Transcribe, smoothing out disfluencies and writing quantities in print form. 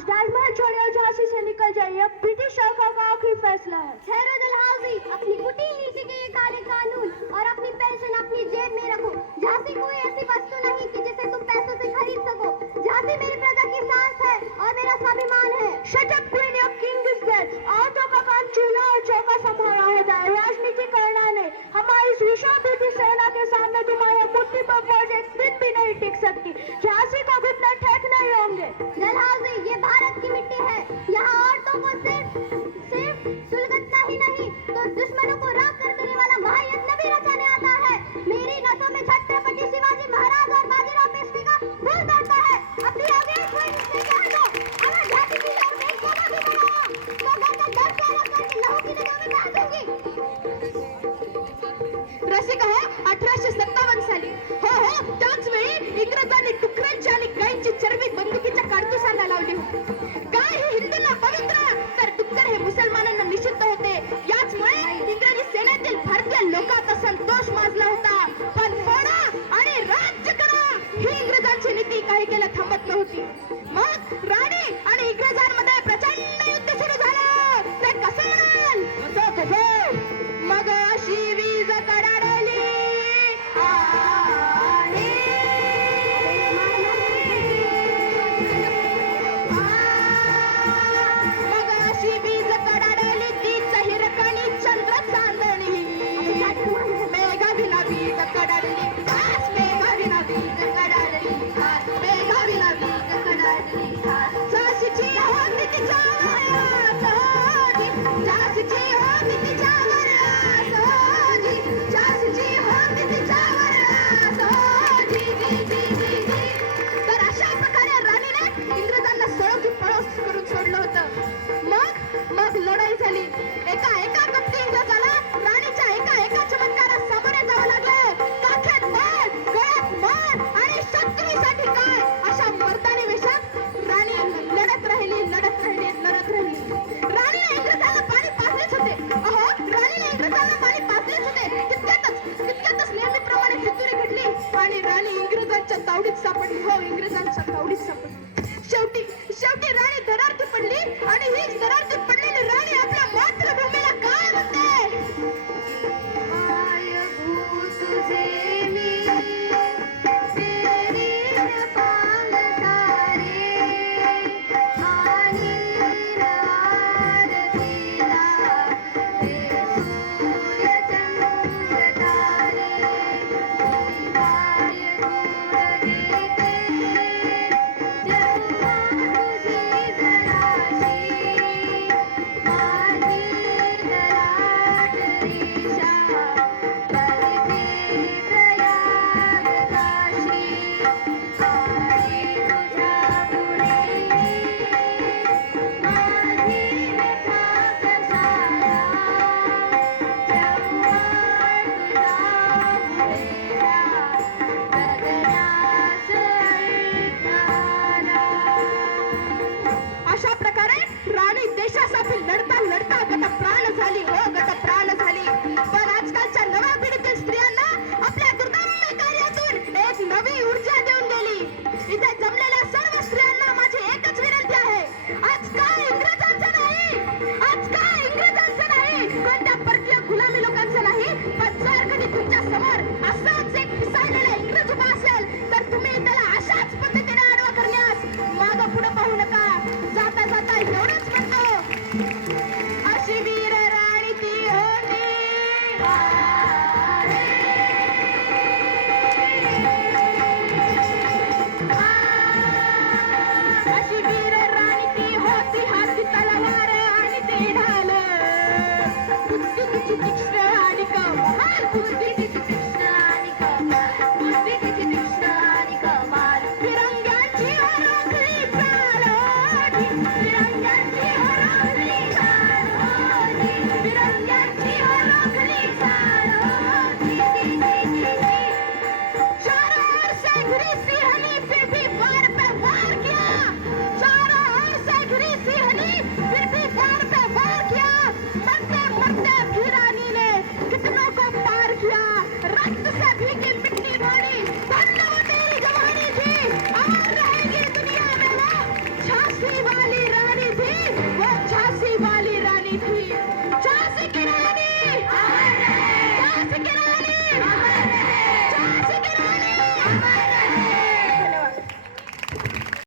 ताजमहल छोड़िए और झांसी से निकल जाइए। अब ब्रिटिश सरकार का आखिरी फैसला है। ठहरो डलहौजी, अपनी कुटी नीचे के ये काले कानून और अपनी पेंशन अपनी जेब में रखो। झांसी कोई ऐसी वस्तु नहीं कि जिसे तुम पैसों से खरीद सको। झांसी मेरी प्रजा की सांस है और मेरा स्वाभिमान है। Shut up, Queen, your king is dead. औरतों का काम चूल्हा और चौका संभाला होता है, राजनीति करना नहीं। हमारी इस विशाल ब्रिटिश सेना के सामने तुम्हारी मुट्ठी पर फौज एक दिन भी नहीं टिक सकती। झांसी का घुटना ठेक नहीं होंगे। डलहौजी, ये भारत की मिट्टी है। यहाँ औरतों को सिर्फ सुलगतना ही नहीं तो दुश्मनों को राख कर देने वाला महायज्ञ भी रचाने आता है। मेरी नसों में छत्रपति शिवाजी महाराज और बाजीराव पेशवे का खून बहता है। अपनी आगे कोई निश्चय क्या है तो अगर झांसी की लहू में कोना भी बनाया तो गर्दन दर्द से अलग करके लहू की नदियों में बहा दूंगी। रसिका हो 1857 साली हो त्याच वेळी इंग्रजांनी डुकरांची आणि गायींची चरबी बंदुकीच्या काडतुसांना लावली होती। गाय ही हिंदूंना पवित्र तर डुक्कर हे मुसलमानांना निषिद्ध होते। याचमुळे इंग्रजी सेनेतील भारतीय लोकांचा संतोष माजला होता। पण फोडा आणि राज्य करा ही इंग्रजांची नीती काही केलं थांबत नव्हती। मग राणी आणि इंग्रजांमध्ये प्रचंड युद्ध सुरू झालं। ते कसं म्हणाल? मग अशी वीज कडाडली तीच हिरकणी चंद्र चांदणी मेघाविना वीज कडाडली खास मेघाविना वीज कडाडली खास मेघाविना वीज कडाडली खास झाशीची होती तिच्या वयात होती झाशीची होती तिच्या वयात होती झाशीची होती तिच्या वयात होती तर अशा प्रकारे राणीने इंग्रजांना सळो की पळस करून सोडलं होतं। मग लढाई झाली। एका कपटी इंग्रजाला राणीच्या एका चमत्कारात सामोरे जावं लागलं। काखेत बाण, गळ्यात मार आणि शत्रूसाठी काय अशा मर्दानी वेशात राणी लढत राहिली। राणीने इंग्रजांना पाणी पाजलेच होते। राणीने इंग्रजांना पाणी पाजलेच होते। तितक्यातच नेहमीप्रमाणे फितुरी घडली आणि राणी इंग्रजांच्या तावडीत सापडली। इंग्रजांच्या तावडीत सापडली। शेवटी राणी दरार्थी पडली आणि हीच दरार्थी पडलेली राणी आपल्या मातृभूमीला काय म्हणते? की रानी ने कितनों को पार किया, रक्त से भीगी मिट्टी बनी, धन्य वो तेरी जवानी थी, अमर रहेगी दुनिया में वो झांसी वाली रानी थी, वो झांसी वाली रानी थी।